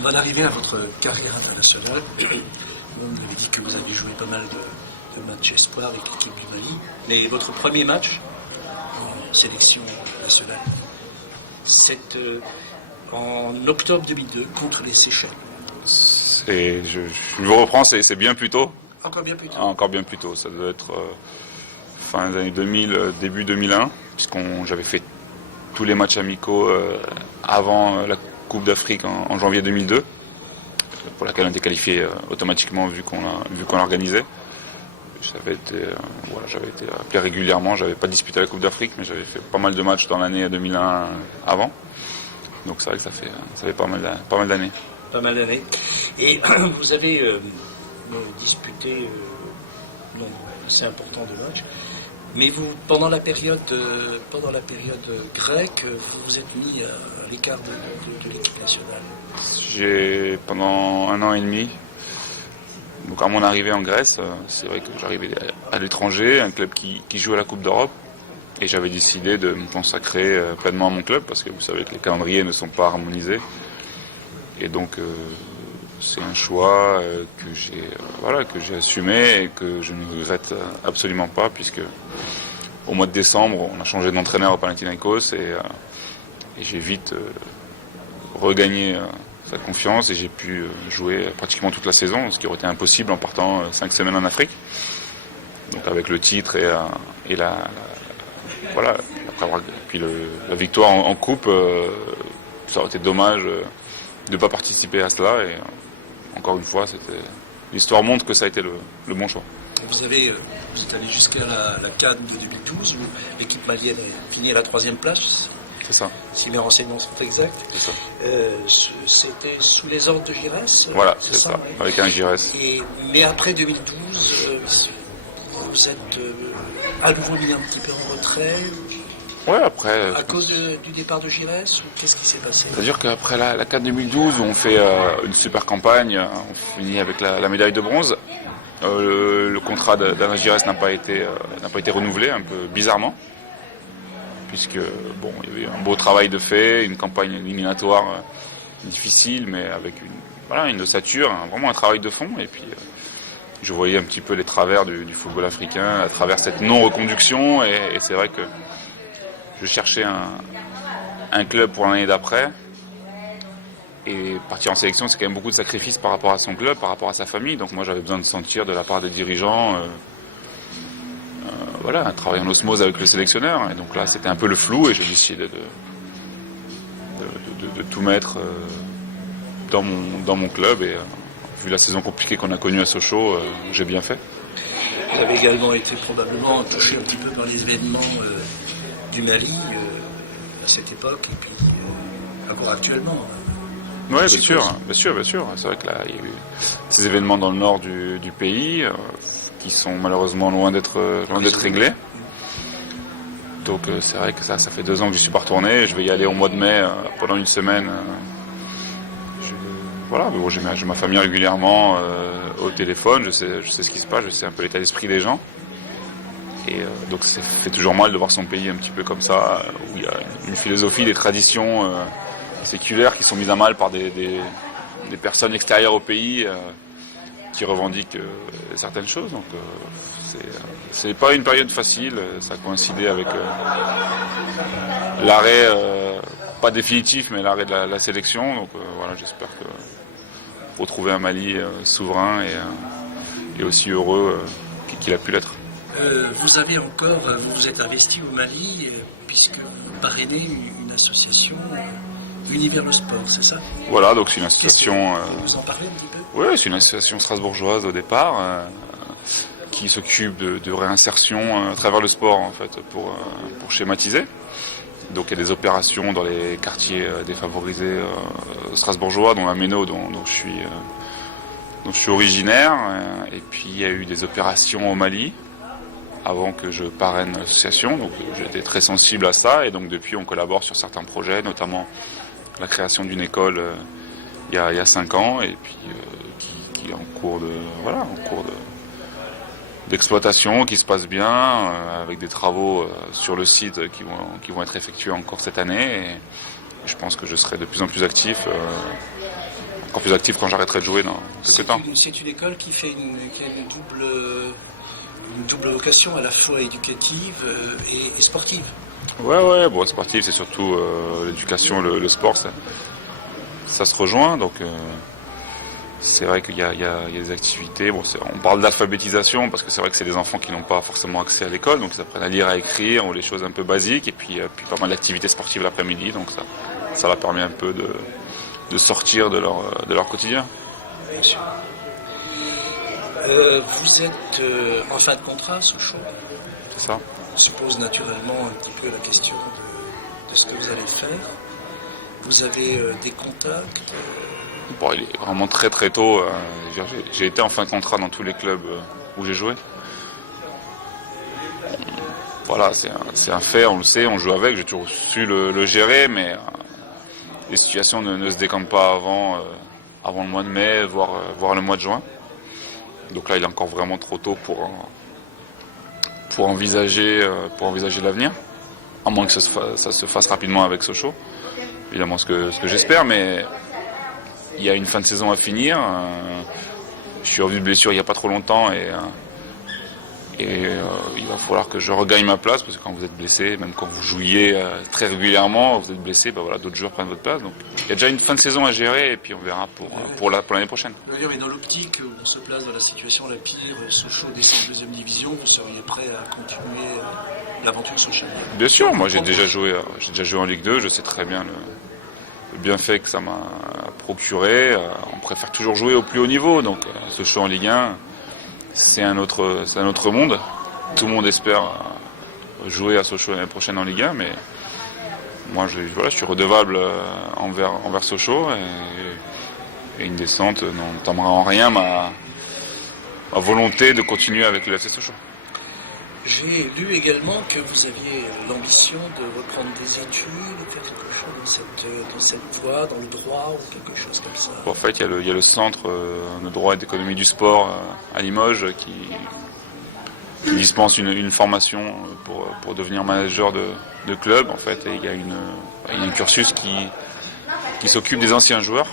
On va en arriver à votre carrière internationale. Vous m'avez dit que vous avez joué pas mal de matchs espoirs avec l'équipe du Mali. Mais votre premier match en sélection nationale, c'est en octobre 2002 contre les Seychelles. Je me reprends, c'est bien plus tôt. Encore bien plus tôt. Encore bien plus tôt. Ça doit être fin des années 2000, début 2001, j'avais fait tous les matchs amicaux avant la Coupe d'Afrique en janvier 2002, pour laquelle on était qualifié automatiquement vu qu'on l'organisait. J'avais été appelé régulièrement, j'avais pas disputé la Coupe d'Afrique, mais j'avais fait pas mal de matchs dans l'année 2001 avant. Donc c'est vrai que ça fait pas mal d'années. Pas mal d'années. Et vous avez disputé un nombre assez important de matchs. Mais vous, pendant la période grecque, vous vous êtes mis à l'écart de l'équipe nationale. Pendant 1 an et demi, donc à mon arrivée en Grèce, c'est vrai que j'arrivais à l'étranger, un club qui joue à la Coupe d'Europe, et j'avais décidé de me consacrer pleinement à mon club, parce que vous savez que les calendriers ne sont pas harmonisés. Et donc c'est un choix que j'ai assumé et que je ne regrette absolument pas, puisque au mois de décembre, on a changé d'entraîneur au Panathinaikos et j'ai vite regagné sa confiance et j'ai pu jouer pratiquement toute la saison, ce qui aurait été impossible en partant 5 semaines en Afrique. Donc avec le titre et la victoire en coupe, ça aurait été dommage de ne pas participer à cela, et encore une fois, l'histoire montre que ça a été le bon choix. Vous êtes allé jusqu'à la CAN de 2012 où l'équipe malienne a fini à la 3e place. C'est ça. Si mes renseignements sont exacts. C'est ça. C'était sous les ordres de Giresse. Voilà, c'est ça, ouais. Avec un Giresse. Mais après 2012, vous êtes à nouveau mis un petit peu en retrait. Ouais, après. À cause du départ de Giresse, ou qu'est-ce qui s'est passé? C'est-à-dire qu'après la CAN 2012, on fait une super campagne, on finit avec la médaille de bronze. Le contrat d'Alain Giresse n'a pas été renouvelé, un peu bizarrement, puisque il y avait un beau travail de fait, une campagne éliminatoire difficile, mais avec une ossature, vraiment un travail de fond. Et puis je voyais un petit peu les travers du football africain à travers cette non-reconduction, et c'est vrai que je cherchais un club pour l'année d'après, et partir en sélection, c'est quand même beaucoup de sacrifices par rapport à son club, par rapport à sa famille. Donc moi, j'avais besoin de sentir de la part des dirigeants un travail en osmose avec le sélectionneur. Et donc là, c'était un peu le flou, et j'ai décidé de tout mettre dans mon club. Et vu la saison compliquée qu'on a connue à Sochaux, j'ai bien fait. Vous avez également été probablement touché un petit peu dans les événements du Mali à cette époque, et puis encore actuellement. Oui, bien sûr. C'est vrai que là, il y a eu ces événements dans le nord du pays qui sont malheureusement loin d'être réglés. Donc c'est vrai que ça fait 2 ans que je suis pas retourné. Je vais y aller au mois de mai pendant une semaine. J'ai ma famille régulièrement au téléphone. Je sais ce qui se passe, je sais un peu l'état d'esprit des gens. Et donc ça fait toujours mal de voir son pays un petit peu comme ça, où il y a une philosophie, des traditions séculaires qui sont mises à mal par des personnes extérieures au pays qui revendiquent certaines choses. Donc c'est pas une période facile. Ça a coïncidé avec l'arrêt, pas définitif, mais l'arrêt de la sélection. Donc j'espère retrouver un Mali souverain et aussi heureux qu'il a pu l'être. Vous vous êtes investi au Mali puisque vous parrainez une association, Univers le Sport, c'est ça? Voilà, donc c'est une association. Vous en parlez un petit peu? Oui, c'est une association strasbourgeoise au départ qui s'occupe de réinsertion à travers le sport, en fait, pour schématiser. Donc il y a des opérations dans les quartiers défavorisés strasbourgeois, dont la Méno, dont je suis originaire. Et puis il y a eu des opérations au Mali avant que je parraine l'association, donc j'étais très sensible à ça, et donc depuis on collabore sur certains projets, notamment la création d'une école il y a 5 ans, et puis qui est en cours d'exploitation, qui se passe bien, avec des travaux sur le site qui vont être effectués encore cette année, et je pense que je serai de plus en plus actif encore plus actif quand j'arrêterai de jouer dans quelques temps. C'est une école qui fait qui a une double vocation, à la fois éducative et sportive. Ouais, bon, sportif, c'est surtout l'éducation, le sport, ça se rejoint, donc c'est vrai qu'il y a des activités. Bon, on parle d'alphabétisation parce que c'est vrai que c'est des enfants qui n'ont pas forcément accès à l'école, donc ils apprennent à lire, à écrire, ou les choses un peu basiques, et puis pas mal d'activités sportives l'après-midi, donc ça leur permet un peu de sortir de leur quotidien. Bien sûr. Vous êtes en fin de contrat à Sochaux. C'est ça. On se pose naturellement un petit peu la question de ce que vous allez faire. Vous avez des contacts. Bon, il est vraiment très très tôt. J'ai été en fin de contrat dans tous les clubs où j'ai joué. Voilà, c'est un fait, on le sait, on joue avec, j'ai toujours su le gérer, mais les situations ne se décantent pas avant le mois de mai, voire le mois de juin. Donc là, il est encore vraiment trop tôt pour envisager l'avenir, à moins que ça se fasse rapidement avec Sochaux. Évidemment, ce que j'espère, mais il y a une fin de saison à finir. Je suis revenu de blessure il n'y a pas trop longtemps et il va falloir que je regagne ma place, parce que quand vous êtes blessé, même quand vous jouiez très régulièrement, vous êtes blessé, voilà, d'autres joueurs prennent votre place. Donc il y a déjà une fin de saison à gérer, et puis on verra pour l'année prochaine. D'ailleurs, mais dans l'optique où on se place dans la situation la pire, Sochaux descend en deuxième division, vous seriez prêt à continuer l'aventure sociale? Bien sûr, moi j'ai déjà joué en Ligue 2, je sais très bien le bienfait que ça m'a procuré. On préfère toujours jouer au plus haut niveau, donc Sochaux en Ligue 1, c'est un autre monde. Tout le monde espère jouer à Sochaux l'année prochaine en Ligue 1, mais moi je suis redevable envers Sochaux, et une descente n'entendra en rien ma volonté de continuer avec le FC Sochaux. J'ai lu également que vous aviez l'ambition de reprendre des études, faire quelque chose dans cette voie, dans le droit ou quelque chose comme ça. En fait, il y a le centre de droit et d'économie du sport à Limoges qui dispense une formation pour devenir manager de club, en fait, et il y a un cursus qui s'occupe des anciens joueurs.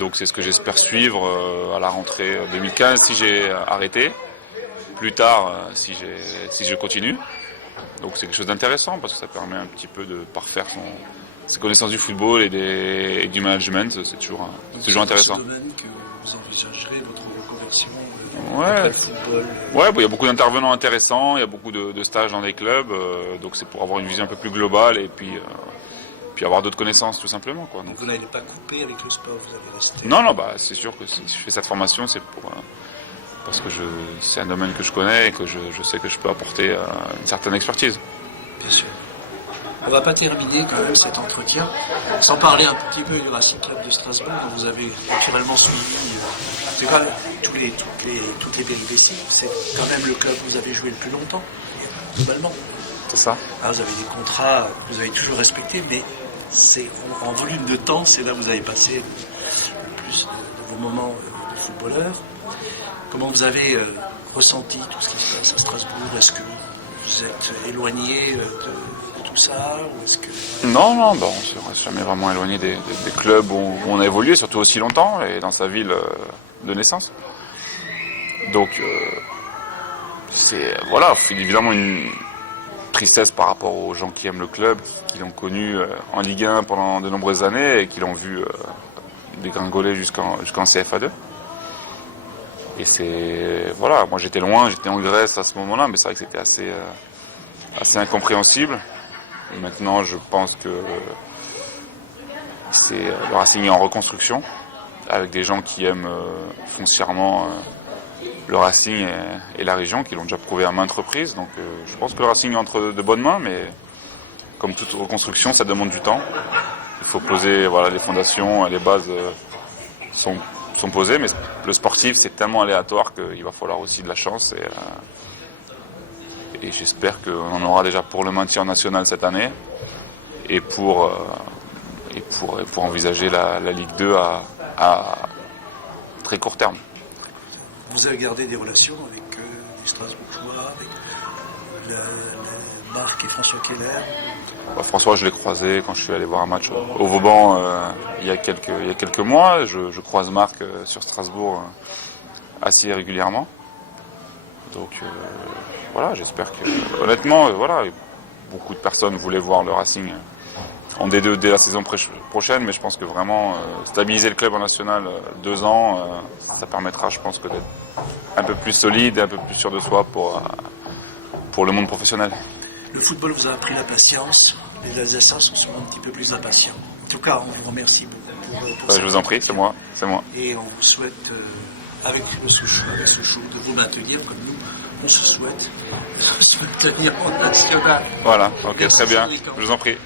Donc c'est ce que j'espère suivre à la rentrée 2015 si j'ai arrêté. Plus tard, si je continue. Donc c'est quelque chose d'intéressant, parce que ça permet un petit peu de parfaire ses connaissances du football et du management. C'est toujours intéressant. C'est dans ce domaine que vous envisagerez votre reconversion après le football. Ouais, il y a beaucoup d'intervenants intéressants, il y a beaucoup de stages dans des clubs, donc c'est pour avoir une vision un peu plus globale, et puis avoir d'autres connaissances tout simplement, quoi. Donc vous n'allez pas couper avec le sport, vous allez rester. Non, c'est sûr que si je fais cette formation, c'est parce que c'est un domaine que je connais et que je sais que je peux apporter une certaine expertise. Bien sûr. On ne va pas terminer quand même cet entretien sans parler un petit peu du Racing Club de Strasbourg, dont vous avez naturellement suivi c'est quand même toutes les péripéties. C'est quand même le club où vous avez joué le plus longtemps, globalement. C'est ça. Alors, vous avez des contrats que vous avez toujours respectés, mais c'est en volume de temps, c'est là où vous avez passé le plus de vos moments de footballeur. Comment vous avez ressenti tout ce qui se passe à Strasbourg? Est-ce que vous êtes éloigné de tout ça, ou est-ce que... Non, on ne se jamais vraiment éloigné des clubs où on a évolué, surtout aussi longtemps, et dans sa ville de naissance. Donc, c'est évidemment une tristesse par rapport aux gens qui aiment le club, qui l'ont connu en Ligue 1 pendant de nombreuses années, et qui l'ont vu dégringoler jusqu'en CFA2. Et moi j'étais loin, j'étais en Grèce à ce moment-là, mais c'est vrai que c'était assez incompréhensible. Et maintenant, je pense que le Racing est en reconstruction, avec des gens qui aiment foncièrement le Racing et la région, qui l'ont déjà prouvé à maintes reprises. Donc je pense que le Racing est entre de bonnes mains, mais comme toute reconstruction, ça demande du temps. Il faut poser les fondations, les bases sont posées, mais le sportif, c'est tellement aléatoire qu'il va falloir aussi de la chance, et j'espère qu'on en aura déjà pour le maintien national cette année, et pour envisager la Ligue 2 à très court terme. Vous avez gardé des relations avec les Strasbourgeois, avec Marc et François Keller. François, je l'ai croisé quand je suis allé voir un match au Vauban il y a quelques mois. Je croise Marc sur Strasbourg assez régulièrement. Donc voilà, j'espère que honnêtement, voilà, beaucoup de personnes voulaient voir le Racing en D2 dès la saison prochaine, mais je pense que vraiment stabiliser le club en national 2 ans, ça permettra, je pense, que d'être un peu plus solide et un peu plus sûr de soi pour le monde professionnel. Le football vous a appris la patience. Les Alsaciens sont souvent un petit peu plus impatients. En tout cas, on vous remercie beaucoup pour Je vous en prie, c'est moi. Et on vous souhaite, avec Sochaux, de vous maintenir comme nous, on se souhaite de se maintenir en national. Voilà, ok, Merci, très bien. Cédric. Je vous en prie.